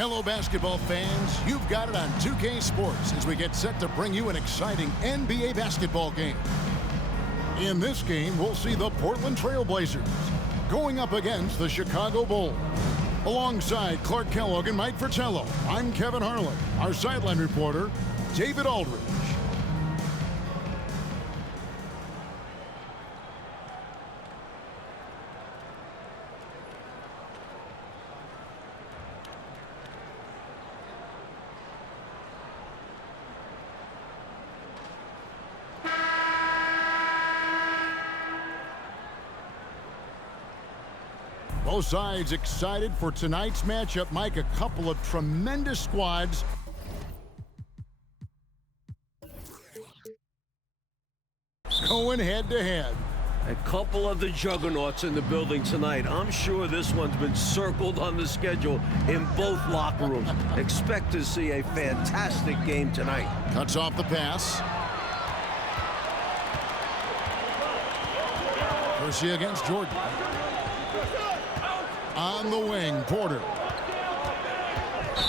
Hello, basketball fans. You've got it on 2K Sports as we get set to bring you an exciting NBA basketball game. In this game, we'll see the Portland Trailblazers going up against the Chicago Bulls. Alongside Clark Kellogg and Mike Fratello, I'm Kevin Harlan. Our sideline reporter, David Aldridge. Both sides excited for tonight's matchup. Mike, a couple of tremendous squads. Going head-to-head. A couple of the juggernauts in the building tonight. I'm sure this one's been circled on the schedule in both locker rooms. Expect to see a fantastic game tonight. Cuts off the pass. Percy against Jordan. On the wing, Porter.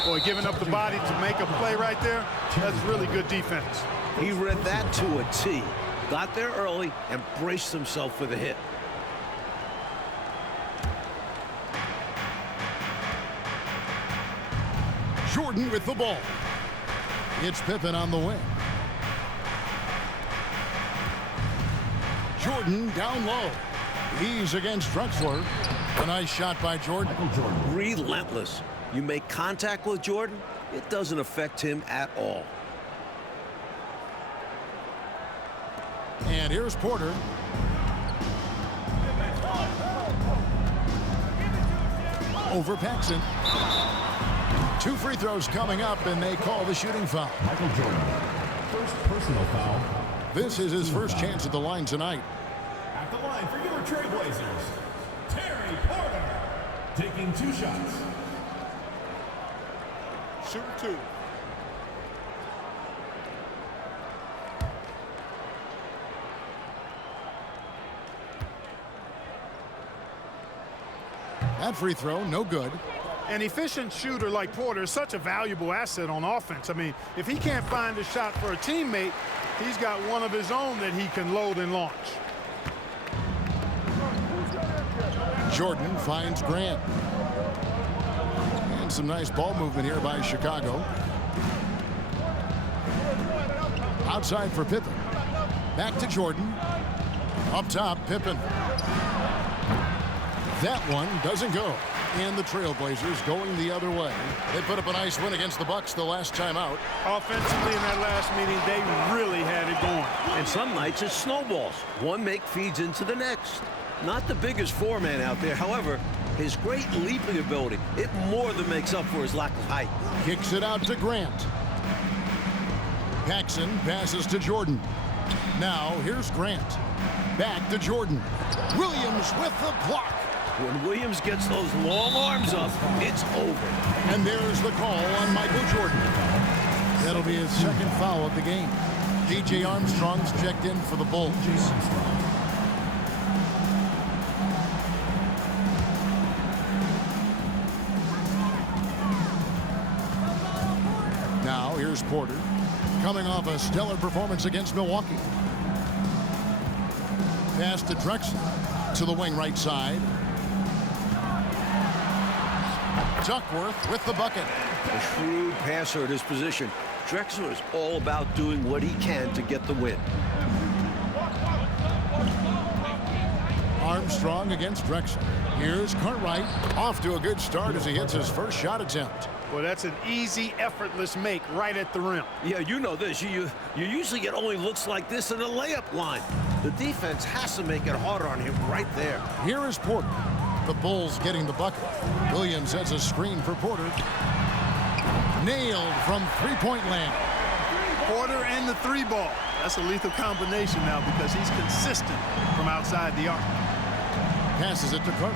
Boy, giving up the body to make a play right there, that's really good defense. He read that to a T. Got there early and braced himself for the hit. Jordan with the ball. It's Pippen on the wing. Jordan down low. He's against Drexler. A nice shot by Jordan. Relentless. You make contact with Jordan, it doesn't affect him at all. And here's Porter. Over Paxson. 2 free throws coming up, and they call the shooting foul. Michael Jordan, first personal foul. This is his first chance at the line tonight. At the line for your Trailblazers, Terry Porter, taking 2 shots. Shooting 2. That free throw, no good. An efficient shooter like Porter is such a valuable asset on offense. I mean, if he can't find a shot for a teammate, he's got one of his own that he can load and launch. Jordan finds Grant. And some nice ball movement here by Chicago. Outside for Pippen. Back to Jordan. Up top, Pippen. That one doesn't go. And the Trailblazers going the other way. They put up a nice win against the Bucks the last time out. Offensively in that last meeting, they really had it going. And some nights it snowballs. One make feeds into the next. Not the biggest four-man out there. However, his great leaping ability, it more than makes up for his lack of height. Kicks it out to Grant. Paxson passes to Jordan. Now here's Grant. Back to Jordan. Williams with the block. When Williams gets those long arms up, it's over. And there's the call on Michael Jordan. That'll be his second foul of the game. DJ Armstrong's checked in for the Bulls. Now here's Porter, coming off a stellar performance against Milwaukee. Pass to Drexler to the wing right side. Duckworth with the bucket. A shrewd passer at his position. Drexler is all about doing what he can to get the win. Armstrong against Drexler. Here's Cartwright. Off to a good start as he hits his first shot attempt. Well, that's an easy, effortless make right at the rim. Yeah, you know this. You usually get only looks like this in the layup line. The defense has to make it harder on him right there. Here is Porter. The Bulls getting the bucket. Williams sets a screen for Porter. Nailed from three-point land. Porter and the 3-ball. That's a lethal combination now because he's consistent from outside the arc. Passes it to Carter.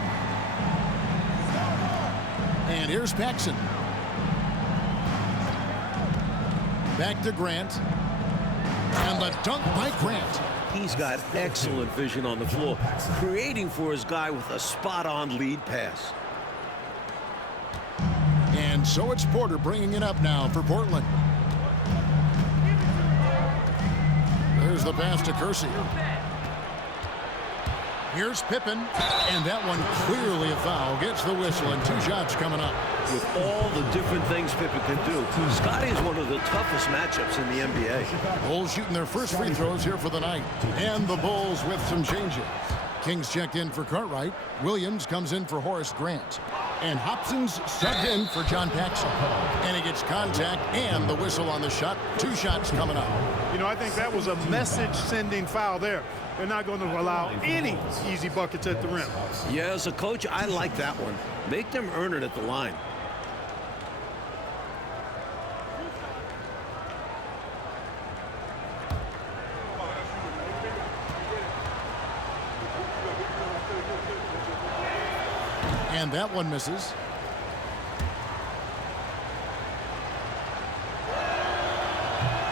And here's Paxson. Back to Grant. And the dunk by Grant. He's got excellent vision on the floor, creating for his guy with a spot-on lead pass. And And so it's Porter bringing it up now for Portland. There's the pass to Kersey. Here's Pippen, and that one clearly a foul. Gets the whistle, and 2 shots coming up. With all the different things Pippen can do, Scotty is one of the toughest matchups in the NBA. Bulls shooting their first free throws here for the night. And the Bulls with some changes. Kings checked in for Cartwright. Williams comes in for Horace Grant. And Hobson's subbed in for John Paxson. And he gets contact and the whistle on the shot. 2 shots coming up. You know, I think that was a message-sending foul there. They're not going to allow any easy buckets at the rim. Yeah, as a coach, I like that one. Make them earn it at the line. And that one misses.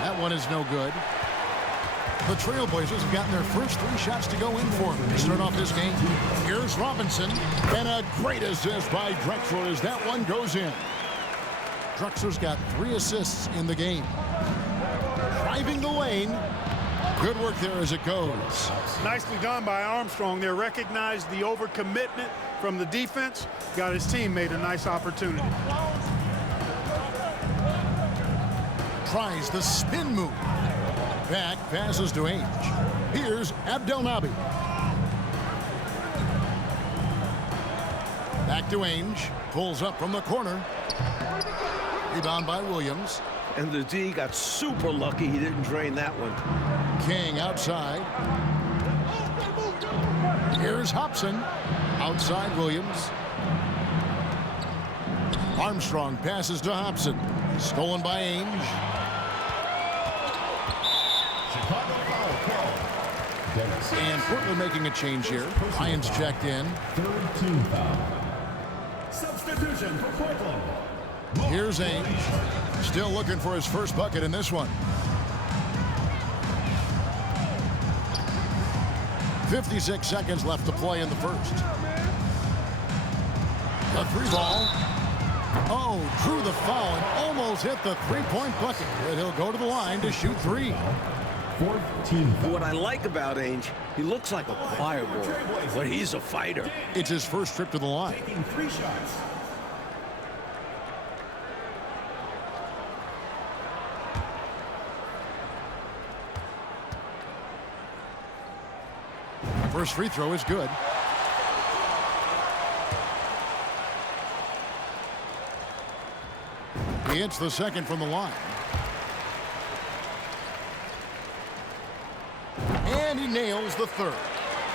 That one is no good. The Trailblazers have gotten their first 3 shots to go in for them to start off this game. Here's Robinson, and a great assist by Drexler as that one goes in. Drexler's got 3 assists in the game. Driving the lane. Good work there as it goes. Nicely done by Armstrong there. Recognized the overcommitment from the defense. Got his teammate a nice opportunity. Tries the spin move. Back passes to Ainge. Here's Abdelnaby. Back to Ainge. Pulls up from the corner. Rebound by Williams. And the D got super lucky he didn't drain that one. King outside. Here's Hobson. Outside Williams. Armstrong passes to Hobson. Stolen by Ainge. And Portland making a change here. Ryan's checked in. Third team foul. Substitution for Portland. Here's Ainge. Still looking for his first bucket in this one. 56 seconds left to play in the first. The 3 ball. Oh, drew the foul and almost hit the 3-point bucket. But he'll go to the line to shoot 3. Fourth team foul. What I like about Ainge, he looks like a choir boy, but he's a fighter. It's his first trip to the line. Taking 3 shots. First free throw is good. He hits the second from the line. And he nails the third.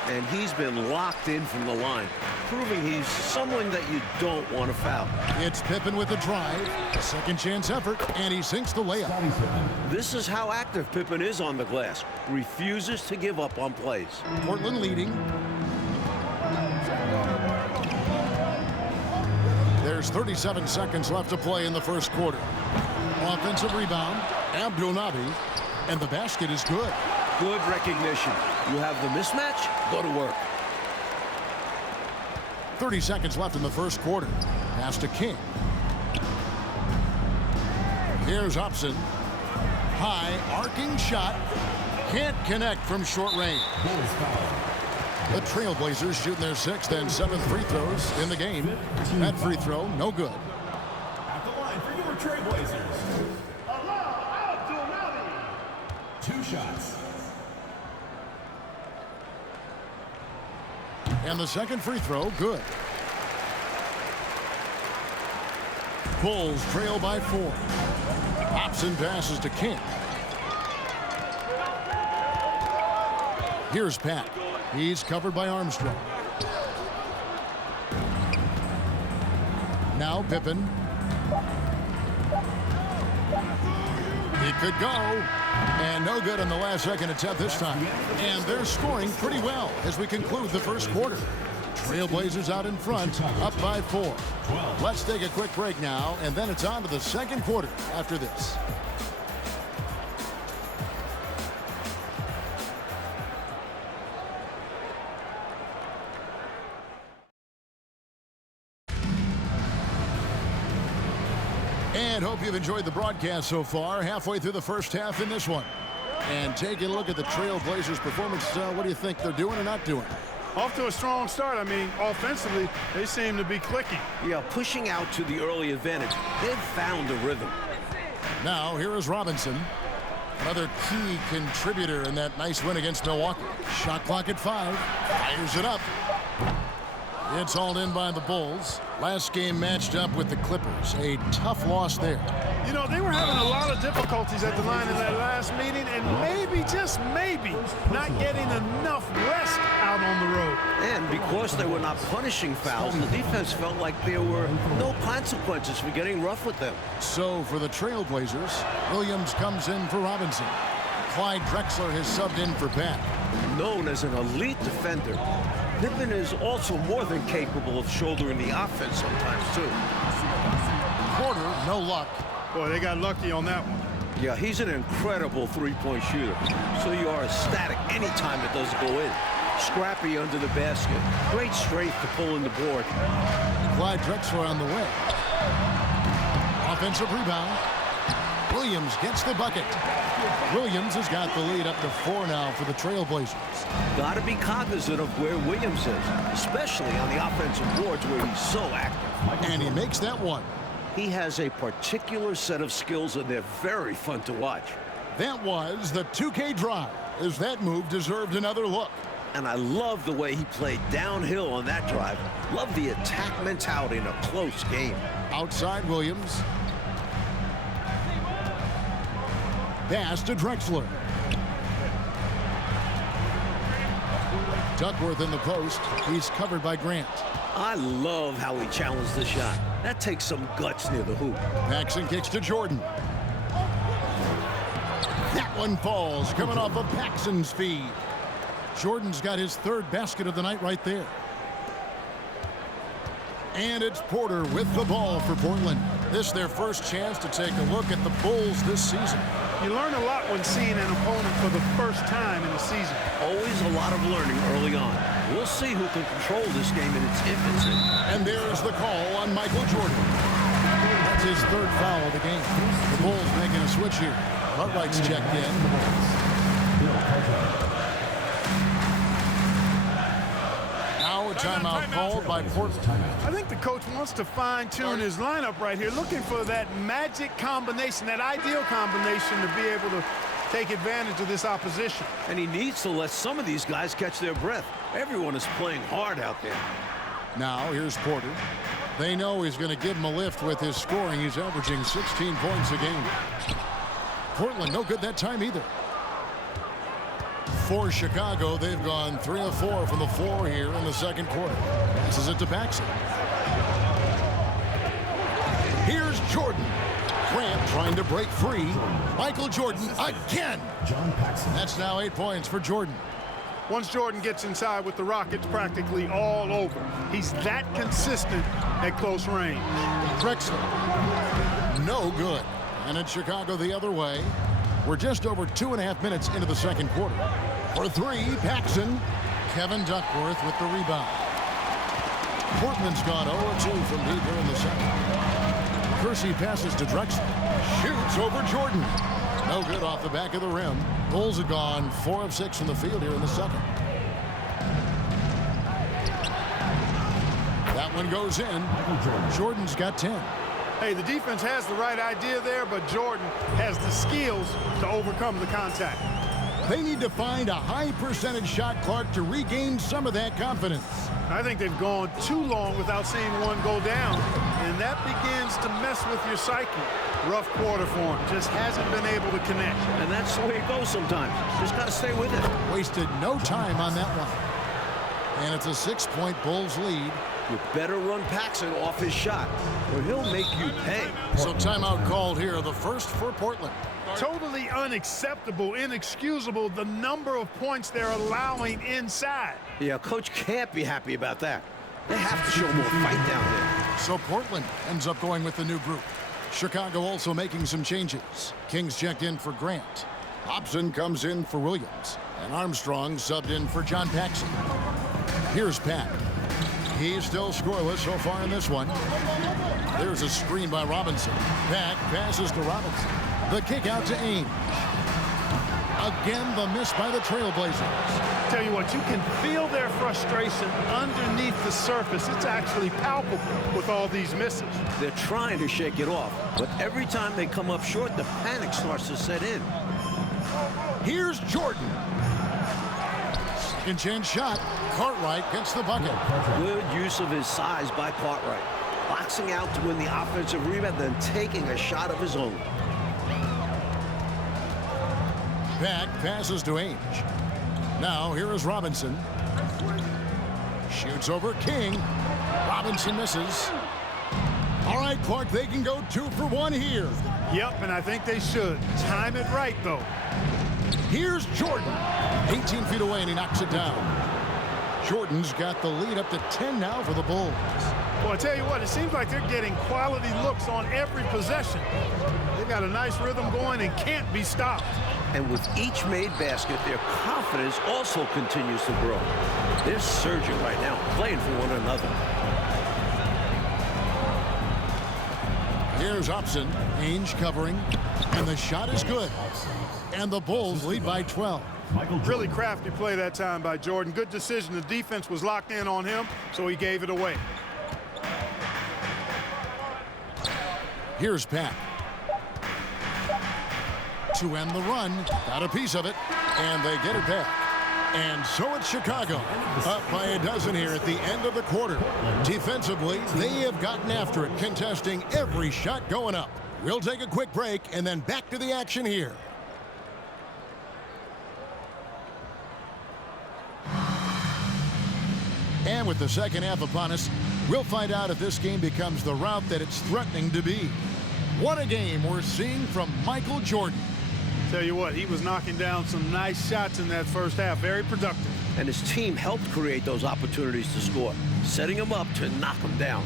And he's been locked in from the line, proving he's someone that you don't want to foul. It's Pippen with the drive. A second chance effort, and he sinks the layup. This is how active Pippen is on the glass. Refuses to give up on plays. Portland leading. There's 37 seconds left to play in the first quarter. Offensive rebound, Abdelnaby, and the basket is good. Good recognition. You have the mismatch, go to work. 30 seconds left in the first quarter. Pass to King. Here's Hobson. High, arcing shot. Can't connect from short range. The Trailblazers shooting their 6th and 7th free throws in the game. That free throw, no good. At the line for your Trailblazers. 2 shots. And the second free throw, good. Bulls trail by 4. Hobson passes to King. Here's Pat. He's covered by Armstrong. Now Pippen. He could go. And no good on the last second attempt this time. And they're scoring pretty well as we conclude the first quarter. Trailblazers out in front, up by 4. Let's take a quick break now, and then it's on to the second quarter after this. And hope you've enjoyed the broadcast so far. Halfway through the first half in this one. And taking a look at the Trailblazers' performance, what do you think they're doing or not doing? Off to a strong start. I mean, offensively, they seem to be clicking. Yeah, pushing out to the early advantage. They've found a rhythm. Now, here is Robinson. Another key contributor in that nice win against Milwaukee. Shot clock at 5. Fires it up. It's hauled in by the Bulls. Last game matched up with the Clippers. A tough loss there. You know, they were having a lot of difficulties at the line in that last meeting, and maybe, just maybe, not getting enough rest out on the road. And because they were not punishing fouls, the defense felt like there were no consequences for getting rough with them. So for the Trailblazers, Williams comes in for Robinson. Clyde Drexler has subbed in for Pat. Known as an elite defender, Pippen is also more than capable of shouldering the offense sometimes, too. Porter, no luck. Boy, they got lucky on that one. Yeah, he's an incredible three-point shooter. So you are ecstatic anytime it doesn't go in. Scrappy under the basket. Great strength to pull in the board. Clyde Drexler on the way. Offensive rebound. Williams gets the bucket. Williams has got the lead up to 4 now for the Trailblazers. Got to be cognizant of where Williams is, especially on the offensive boards where he's so active. And he makes that one. He has a particular set of skills, and they're very fun to watch. That was the 2K drive, as that move deserved another look. And I love the way he played downhill on that drive. Love the attack mentality in a close game. Outside Williams. Pass to Drexler. Duckworth in the post. He's covered by Grant. I love how he challenged the shot. That takes some guts near the hoop. Paxson kicks to Jordan. That one falls, coming off of Paxson's feed. Jordan's got his 3rd basket of the night right there. And it's Porter with the ball for Portland. This is their first chance to take a look at the Bulls this season. You learn a lot when seeing an opponent for the first time in the season. Always a lot of learning early on. We'll see who can control this game in its infancy. And there's the call on Michael Jordan. That's his 3rd foul of the game. The Bulls making a switch here. Cartwright's checked in. Now a timeout called by Portland. I think the coach wants to fine-tune his lineup right here, looking for that magic combination, that ideal combination to be able to take advantage of this opposition. And he needs to let some of these guys catch their breath. Everyone is playing hard out there. Now here's Porter. They know he's going to give him a lift with his scoring. He's averaging 16 points a game. Portland no good that time either. For Chicago, they've gone 3 of 4 from the floor here in the second quarter. This is it to Paxson. Here's Jordan. Grant trying to break free. Michael Jordan again. That's now 8 points for Jordan. Once Jordan gets inside with the rock, it's practically all over. He's that consistent at close range. Drexler. No good. And in Chicago the other way. We're just over 2.5 minutes into the second quarter. For 3, Paxson. Kevin Duckworth with the rebound. Portland's gone 0-2 from deep here in the second. Kersey passes to Drexler. Shoots over Jordan. No good off the back of the rim. Bulls have gone 4 of 6 from the field here in the second. That one goes in. Jordan's got 10. Hey, the defense has the right idea there, but Jordan has the skills to overcome the contact. They need to find a high percentage shot, Clark, to regain some of that confidence. I think they've gone too long without seeing one go down, and that begins to mess with your psyche. Rough quarter for him. Just hasn't been able to connect. And that's the way it goes sometimes. Just got to stay with it. Wasted no time on that one. And it's a 6-point Bulls lead. You better run Paxson off his shot, or he'll make you pay. So timeout called here, the first for Portland. Totally unacceptable, inexcusable, the number of points they're allowing inside. Yeah, coach can't be happy about that. They have to show more fight down there. So Portland ends up going with the new group. Chicago also making some changes. Kings checked in for Grant. Hobson comes in for Williams. And Armstrong subbed in for John Paxson. Here's Pat. He's still scoreless so far in this one. There's a screen by Robinson. Back passes to Robinson. The kick out to Ainge. Again, the miss by the Trailblazers. Tell you what, you can feel their frustration underneath the surface. It's actually palpable with all these misses. They're trying to shake it off, but every time they come up short, the panic starts to set in. Here's Jordan. Second chance shot. Cartwright gets the bucket. Good use of his size by Cartwright. Boxing out to win the offensive rebound, then taking a shot of his own. Back passes to Ainge. Now here is Robinson. Shoots over King. Robinson misses. All right, Clark, they can go 2 for 1 here. Yep, and I think they should. Time it right, though. Here's Jordan. 18 feet away, and he knocks it down. Jordan's got the lead up to 10 now for the Bulls. Well, I tell you what, it seems like they're getting quality looks on every possession. They've got a nice rhythm going and can't be stopped. And with each made basket, their confidence also continues to grow. They're surging right now, playing for one another. Here's Upson. Ainge covering. And the shot is good. And the Bulls lead by 12. Really crafty play that time by Jordan. Good decision. The defense was locked in on him, so he gave it away. Here's Pat. To end the run. Got a piece of it. And they get it back. And so it's Chicago. Up by a dozen here at the end of the quarter. Defensively, they have gotten after it, contesting every shot going up. We'll take a quick break and then back to the action here. And with the second half upon us, we'll find out if this game becomes the route that it's threatening to be. What a game we're seeing from Michael Jordan. Tell you what, he was knocking down some nice shots in that first half. Very productive. And his team helped create those opportunities to score, setting him up to knock him down.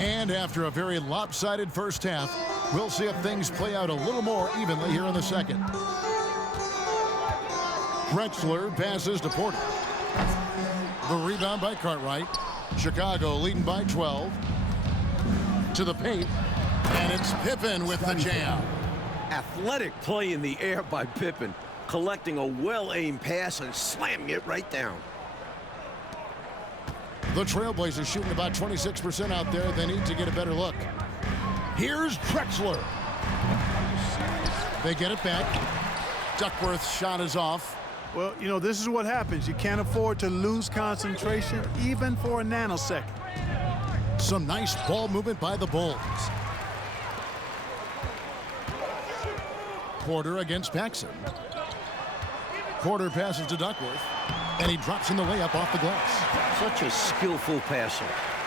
And after a very lopsided first half, we'll see if things play out a little more evenly here in the second. Drexler passes to Porter. The rebound by Cartwright. Chicago leading by 12. To the paint. And it's Pippen with the jam. Athletic play in the air by Pippen, collecting a well-aimed pass and slamming it right down. The Trailblazers shooting about 26% out there. They need to get a better look. Here's Drexler. They get it back. Duckworth's shot is off. Well, you know, this is what happens. You can't afford to lose concentration even for a nanosecond. Some nice ball movement by the Bulls. Porter against Paxson. Porter passes to Duckworth, and he drops in the layup off the glass. Such a skillful passer.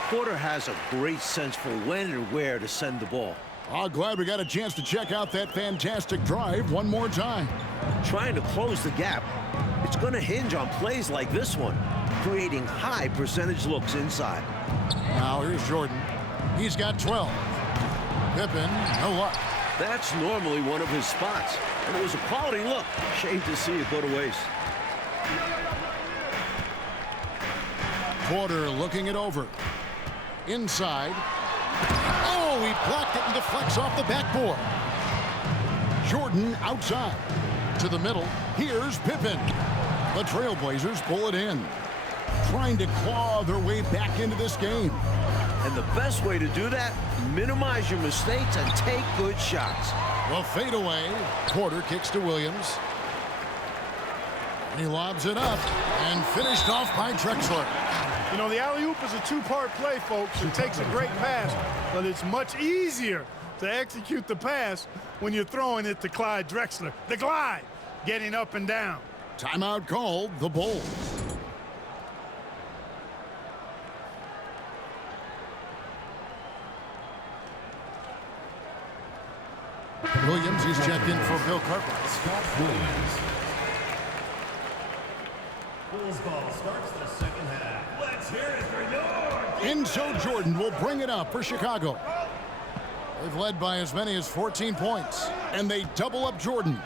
Porter has a great sense for when and where to send the ball. Oh, glad we got a chance to check out that fantastic drive one more time. Trying to close the gap, it's going to hinge on plays like this one, creating high percentage looks inside. Now here's Jordan. He's got 12. Pippen, no luck. That's normally one of his spots, and it was a quality look. Shame to see it go to waste. Porter looking it over. Inside. Oh, he blocked it and deflects off the backboard. Jordan outside. To the middle. Here's Pippen. The Trailblazers pull it in. Trying to claw their way back into this game. And the best way to do that, minimize your mistakes and take good shots. The fadeaway. Porter kicks to Williams. He lobs it up and finished off by Drexler. You know, the alley-oop is a two-part play, folks. It takes a great pass, but it's much easier to execute the pass when you're throwing it to Clyde Drexler. The glide, getting up and down. Timeout called, the Bulls. Williams, he's checked in for Bill Cartwright. Scott Williams. Bulls ball starts the second half. Let's hear it for your... And so Jordan will bring it up for Chicago. They've led by as many as 14 points, and they double up Jordan.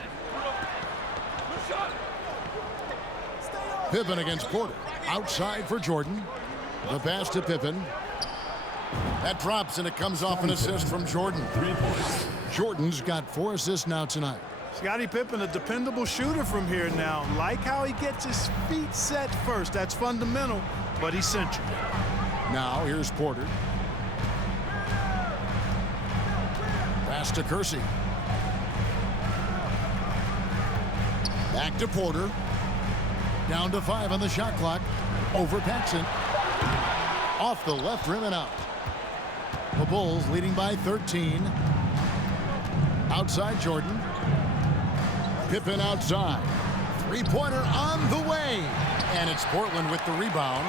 Pippen against Porter. Outside for Jordan. The pass to Pippen. That drops, and it comes off an assist from Jordan. 3 points. Jordan's got 4 assists now tonight. Scottie Pippen, a dependable shooter from here now. Like how he gets his feet set first. That's fundamental, but essential. Now here's Porter. Pass to Kersey. Back to Porter. Down to 5 on the shot clock. Over Paxson. Off the left rim and out. The Bulls leading by 13. Outside Jordan. Pippen outside. Three-pointer on the way. And it's Portland with the rebound.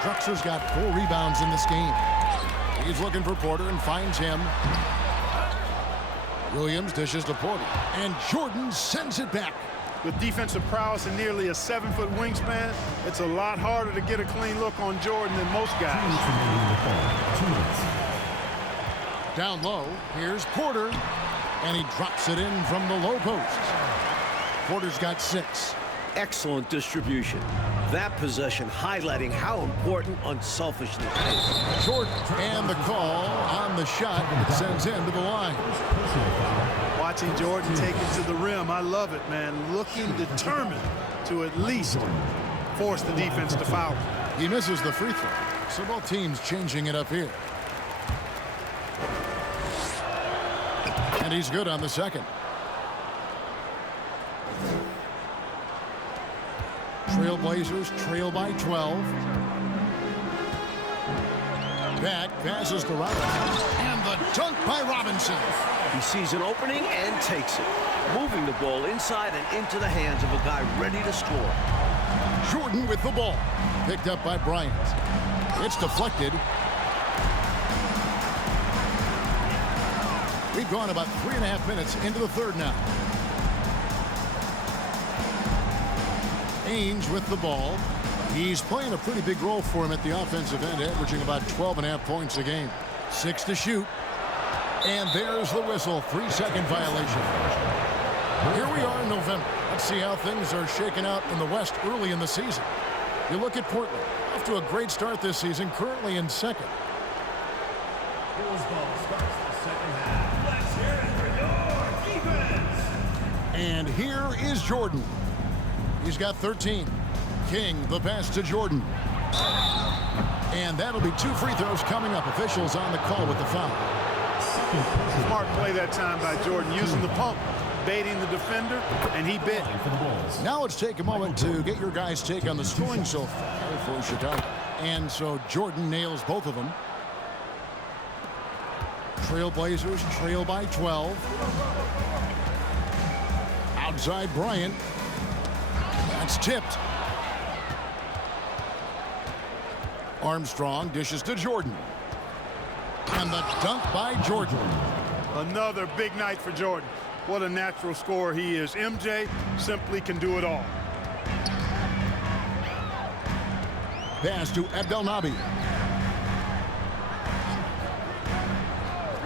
Drexler's got 4 rebounds in this game. He's looking for Porter and finds him. Williams dishes to Porter. And Jordan sends it back. With defensive prowess and nearly a 7-foot wingspan, it's a lot harder to get a clean look on Jordan than most guys. Down low, here's Porter. And he drops it in from the low post. Porter's got 6. Excellent distribution. That possession highlighting how important unselfishness is. Jordan, and the call on the shot sends him to the line. Watching Jordan take it to the rim, I love it, man. Looking determined to at least force the defense to foul. He misses the free throw. So both teams changing it up here. And he's good on the second. Trailblazers trail by 12. Back passes to Robinson. And the dunk by Robinson. He sees an opening and takes it, moving the ball inside and into the hands of a guy ready to score. Jordan with the ball. Picked up by Bryant. It's deflected. We've gone about 3.5 minutes into the third now. Ainge with the ball. He's playing a pretty big role for him at the offensive end, averaging about 12.5 points a game. 6 to shoot. And there's the whistle. 3-second violation. Here we are in November. Let's see how things are shaking out in the West early in the season. You look at Portland. Off to a great start this season, currently in second. Bulls ball starts the second half. Let's hear it for your defense. And here is Jordan. He's got 13. King, the pass to Jordan. And that'll be 2 free throws coming up. Officials on the call with the foul. Smart play that time by Jordan, using the pump, baiting the defender, and he bit. Now let's take a moment to get your guys' take on the scoring so far for Chicago. And so Jordan nails both of them. Trailblazers trail by 12. Outside Bryant. That's tipped. Armstrong dishes to Jordan. And the dunk by Jordan. Another big night for Jordan. What a natural scorer he is. MJ simply can do it all. Pass to Abdelnaby.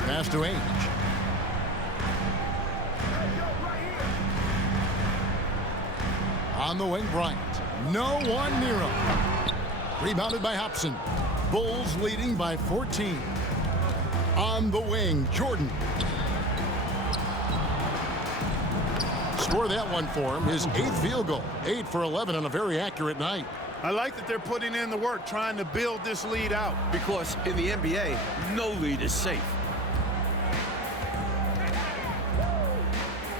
Pass to Ainge. On the wing, Bryant. No one near him. Rebounded by Hobson. Bulls leading by 14. On the wing, Jordan. Score that one for him. His 8th field goal. 8 for 11 on a very accurate night. I like that they're putting in the work, trying to build this lead out. Because in the NBA, no lead is safe.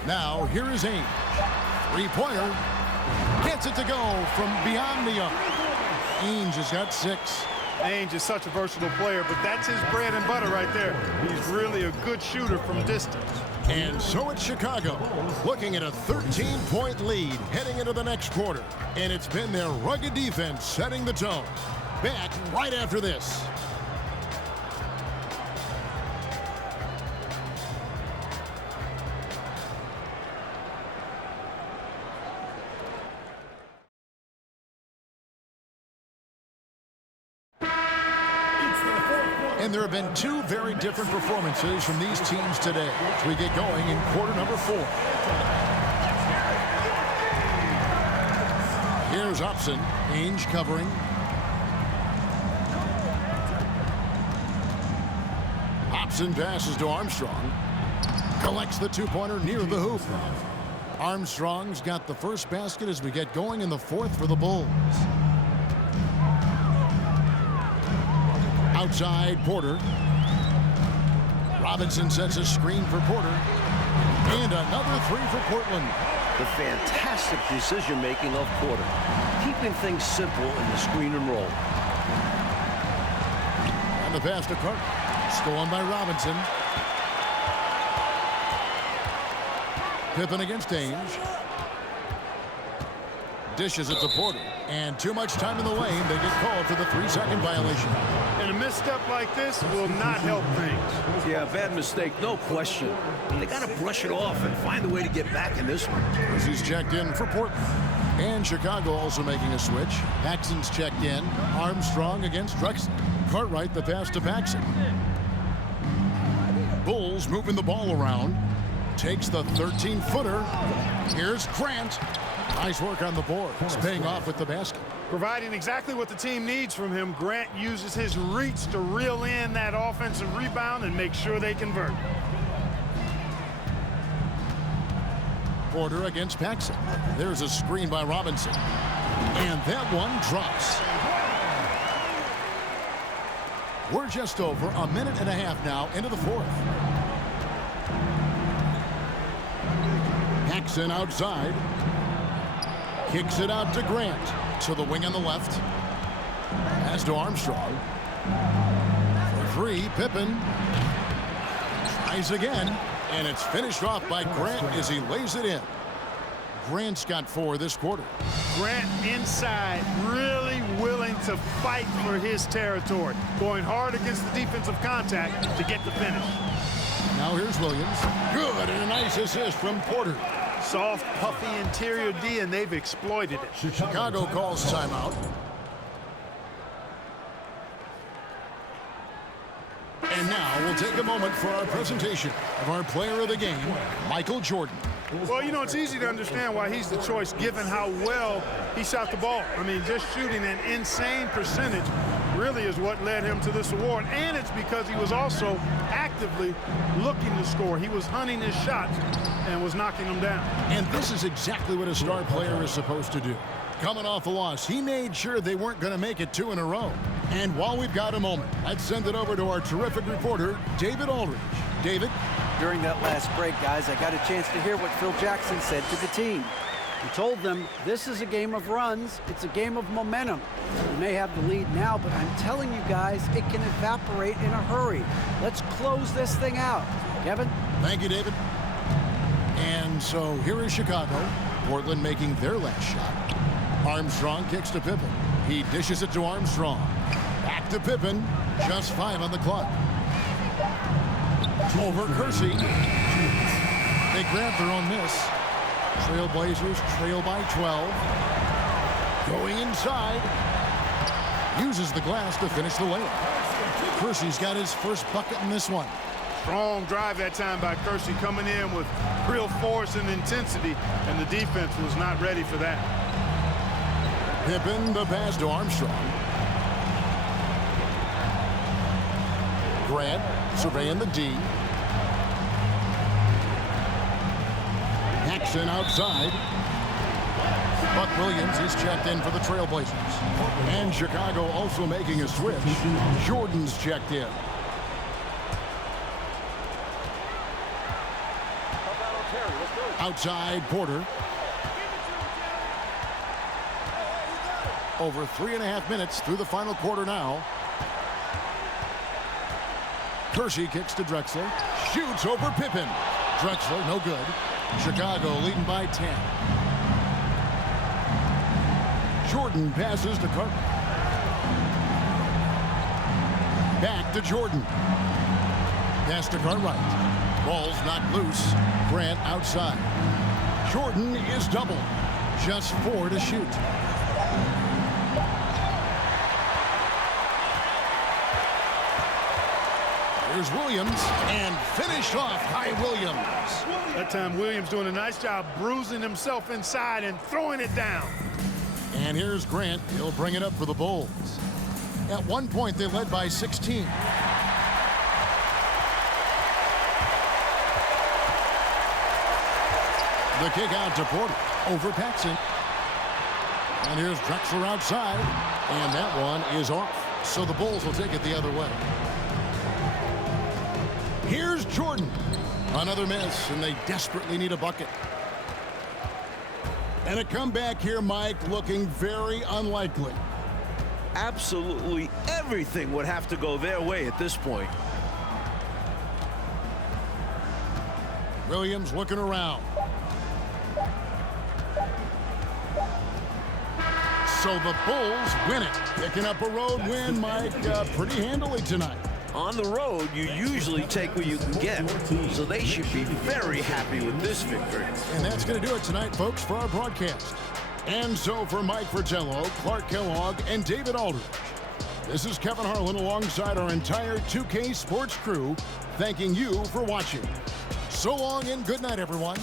Now, here is Ainge. 3-pointer. Gets it to go from beyond the arc. Ainge has got 6. Ainge is such a versatile player, but that's his bread and butter right there. He's really a good shooter from distance. And so it's Chicago, looking at a 13-point lead heading into the next quarter. And it's been their rugged defense setting the tone. Back right after this. And there have been 2 very different performances from these teams today as we get going in quarter number 4. Here There's Upson. Ainge covering. Upson passes to Armstrong. Collects the two-pointer near the hoop. Armstrong's got the first basket as we get going in the fourth for the Bulls. Outside, Porter. Robinson sets a screen for Porter. And another three for Portland. The fantastic decision-making of Porter, keeping things simple in the screen and roll. And the pass to Carter. Stolen by Robinson. Pippen against Ainge. Dishes it to Porter. And too much time in the lane. They get called for the 3-second violation. And a misstep like this will not help things. Yeah, bad mistake, no question. They got to brush it off and find a way to get back in this one. He's checked in for Portland. And Chicago also making a switch. Paxson's checked in. Armstrong against Drexler. Cartwright the pass to Paxson. Bulls moving the ball around. Takes the 13-footer. Here's Grant. Nice work on the board. It's paying off with the basket. Providing exactly what the team needs from him, Grant uses his reach to reel in that offensive rebound and make sure they convert. Porter against Paxson. There's a screen by Robinson. And that one drops. We're just over a minute and a half now into the fourth. Paxson outside. Kicks it out to Grant. To the wing on the left. Pass to Armstrong. For three, Pippen. Tries again. And it's finished off by Grant as he lays it in. Grant's got 4 this quarter. Grant inside, really willing to fight for his territory. Going hard against the defensive contact to get the finish. Now here's Williams. Good, and a nice assist from Porter. Soft, puffy interior D, and they've exploited it. Chicago calls timeout. And now we'll take a moment for our presentation of our player of the game, Michael Jordan. Well, you know, it's easy to understand why he's the choice given how well he shot the ball. I mean, just shooting an insane percentage really is what led him to this award. And it's because he was also actively looking to score. He was hunting his shots and was knocking them down. And this is exactly what a star player is supposed to do. Coming off a loss, he made sure they weren't going to make it 2 in a row. And while we've got a moment, let's send it over to our terrific reporter, David Aldridge. David? During that last break, guys, I got a chance to hear what Phil Jackson said to the team. He told them, this is a game of runs. It's a game of momentum. You may have the lead now, but I'm telling you guys, it can evaporate in a hurry. Let's close this thing out. Kevin? Thank you, David. And so here is Chicago. Portland making their last shot. Armstrong kicks to Pippen. He dishes it to Armstrong. Back to Pippen. Just 5 on the clock. Over Kersey. They grab their own miss. Trailblazers trail by 12. Going inside. Uses the glass to finish the layup. Kersey's got his first bucket in this one. Strong drive that time by Kersey, coming in with real force and intensity, and the defense was not ready for that. Pippen, the pass to Armstrong. Grant surveying the D. Paxson outside. Buck Williams is checked in for the Trailblazers. And Chicago also making a switch. Jordan's checked in. Outside, Porter. Over 3.5 minutes through the final quarter now. Kersey kicks to Drexler. Shoots over Pippen. Drexler, no good. Chicago leading by 10. Jordan passes to Carter. Back to Jordan. Pass to Cartwright. Ball's not loose. Grant outside. Jordan is doubled. Just 4 to shoot. Here's Williams, and finished off by Williams. That time Williams doing a nice job bruising himself inside and throwing it down. And here's Grant. He'll bring it up for the Bulls. At one point, they led by 16. The kick out to Porter. Over Paxson. And here's Drexler outside. And that one is off. So the Bulls will take it the other way. Here's Jordan. Another miss, and they desperately need a bucket. And a comeback here, Mike, looking very unlikely. Absolutely everything would have to go their way at this point. Williams looking around. So the Bulls win it. Picking up a road win, Mike, pretty handily tonight. On the road, you usually take what you can get, so they should be very happy with this victory. And that's going to do it tonight, folks, for our broadcast. And so for Mike Fratello, Clark Kellogg, and David Aldridge, this is Kevin Harlan alongside our entire 2K Sports crew, thanking you for watching. So long and good night, everyone.